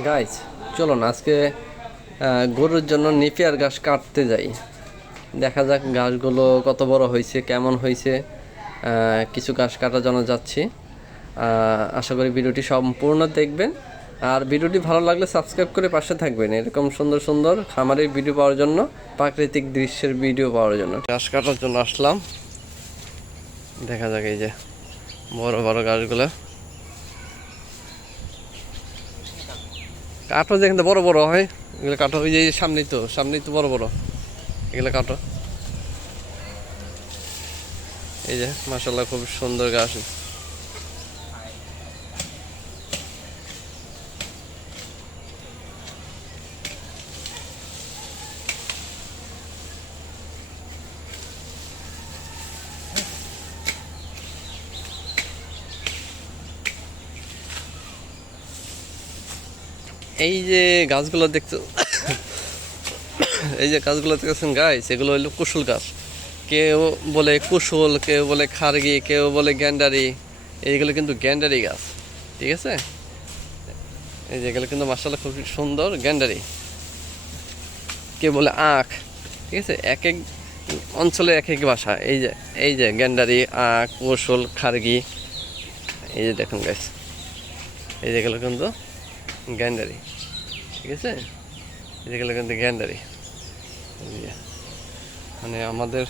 Guys, চলুন আজকে গরুর জন্য নেপিয়ার ঘাস কাটতে যাই। দেখা যাক ঘাসগুলো কত বড় হয়েছে, কেমন হয়েছে। কিছু ঘাস কাটার জন্য যাচ্ছি। আশা করি ভিডিওটি সম্পূর্ণ দেখবেন। আর ভিডিওটি ভালো লাগলে সাবস্ক্রাইব করে পাশে থাকবেন এরকম সুন্দর সুন্দর খামারের ভিডিও পাওয়ার জন্য, প্রাকৃতিক দৃশ্যের ভিডিও পাওয়ার জন্য। ঘাস কাটার জন্য আসলাম। দেখা যাক এই যে বড় বড় ঘাসগুলো কাঠও যেখানে বড় বড় হয় এগুলো কাঠো। ওই যে সামনেই তো বড় বড় এগুলো কাঠো। এই যে মাশাআল্লাহ খুব সুন্দর গাছ। এই যে গাছগুলো দেখছো, এই যে গাছগুলো দেখছেন গাছ, এগুলো হলো কুশুল গাছ। কেউ বলে কুশুল, কেউ বলে খারগি, কেউ বলে গ্যান্ডারি। এইগুলো কিন্তু গ্যান্ডারি গাছ, ঠিক আছে। এই যে এগুলো কিন্তু মাশাআল্লাহ খুব সুন্দর গ্যান্ডারি। কেউ বলে আখ, ঠিক আছে। এক এক অঞ্চলে এক এক ভাষা। এই যে গ্যান্ডারি, আখ, কুশুল, খারগি। এই যে দেখুন গাছ, এই যেগুলো কিন্তু গ্যান্ডারি, ঠিক আছে। যেগুলো কিন্তু গ্যান্ডারি। মানে আমাদের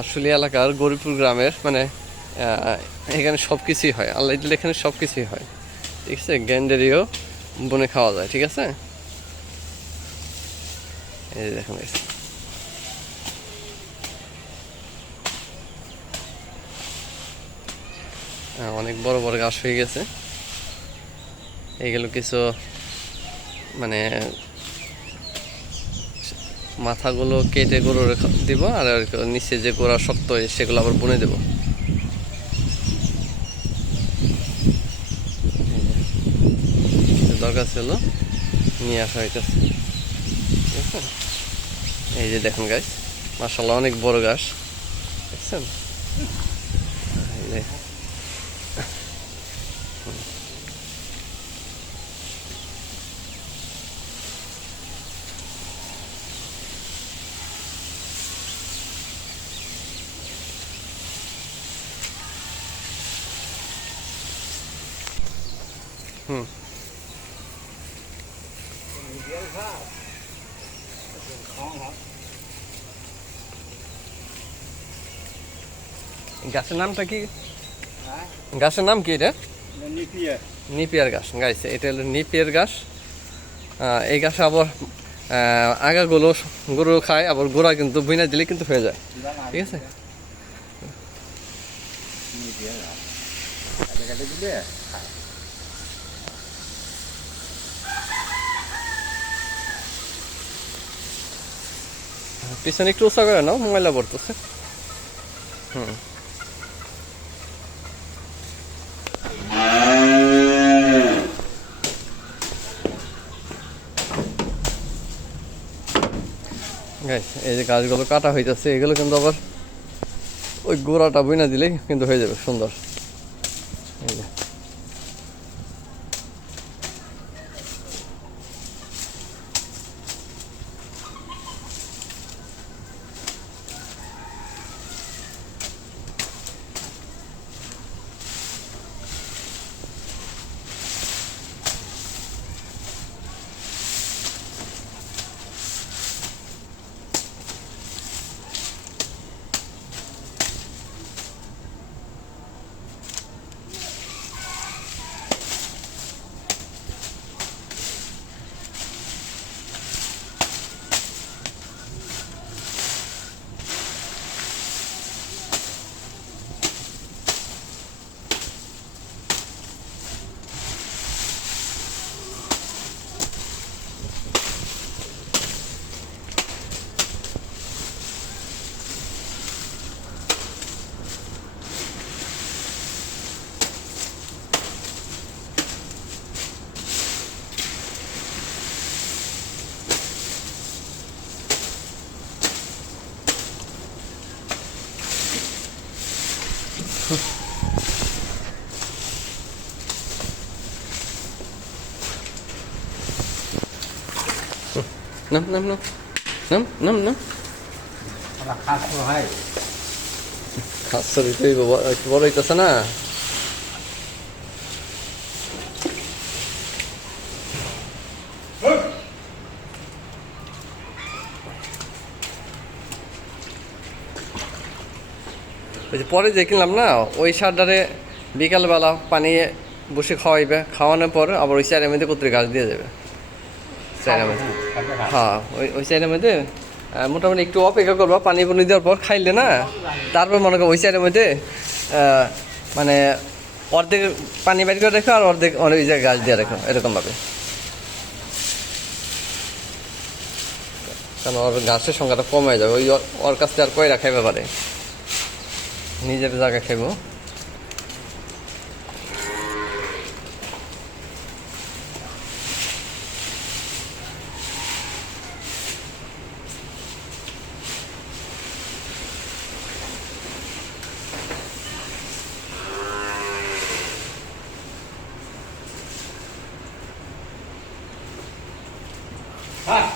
আশুলিয়া এলাকার গরিপুর গ্রামের মানে এখানে সব কিছুই হয়, আল্লাহ দিলে এখানে সব কিছুই হয়, ঠিক আছে। গ্যান্ডারিও বনে খাওয়া যায়, ঠিক আছে। এই যে দেখুন অনেক বড় বড় গাছ হয়ে গেছে। এইগুলো কিছু মানে মাথাগুলো কেটে গরুর দিব, আর নিচে যে গোড়া শক্ত হয় সেগুলো আবার বুনে দেব। দরকার ছিল নিয়ে আসা হইতেছে, ঠিক আছে। এই যে দেখুন গাছ, মাশাআল্লাহ অনেক বড় গাছ, দেখছেন। হুম, গাছের নামটা কি? গাছের নাম কি এটা? নিপিয়ার গাছ গাইছে, এটা হলো নিপিয়ার গাছ। এই গাছে আবার আগাগুলো গরু খায়, আবার গোড়া কিন্তু বুইনা দিলে কিন্তু হয়ে যায়, ঠিক আছে। পিছনে একটু উঁচা করে নাও, মোবাইলটা পড়তেছে। হুম, এই যে গাছগুলো কাটা হইতেছে, এগুলো কিন্তু আবার ওই গোড়াটা বুইনা দিলেই কিন্তু হয়ে যাবে সুন্দর। এই যে নাম নাম নাম নাম নাম নাম ওরা খাস তো হয় আচ্ছা দিতেই একটু বড় হইতেছে না। ওই যে পরে যে কিনলাম না ওই সারটারে বিকালবেলা পানি বসে খাওয়াইবে, খাওয়ানোর পর আবার ওই চারের মধ্যে কত গাছ দিয়ে যাবে চারের মধ্যে। হ্যাঁ ওই চারের মধ্যে মোটামুটি একটু অপেক্ষা করবা, পানি পানি দেওয়ার পর খাইলে না, তারপর মনে করো ওই চারের মধ্যে মানে অর্ধেক পানি বের করে রেখো আর অর্ধেক ওই জায়গায় গাছ দিয়ে রেখো, এরকমভাবে। কারণ ওর গাছের সংখ্যাটা কমে যাবে, ওই ওর কাছ থেকে আর কয়রা খাইবে পারে, নিজের জায়গা খাইব। হ্যাঁ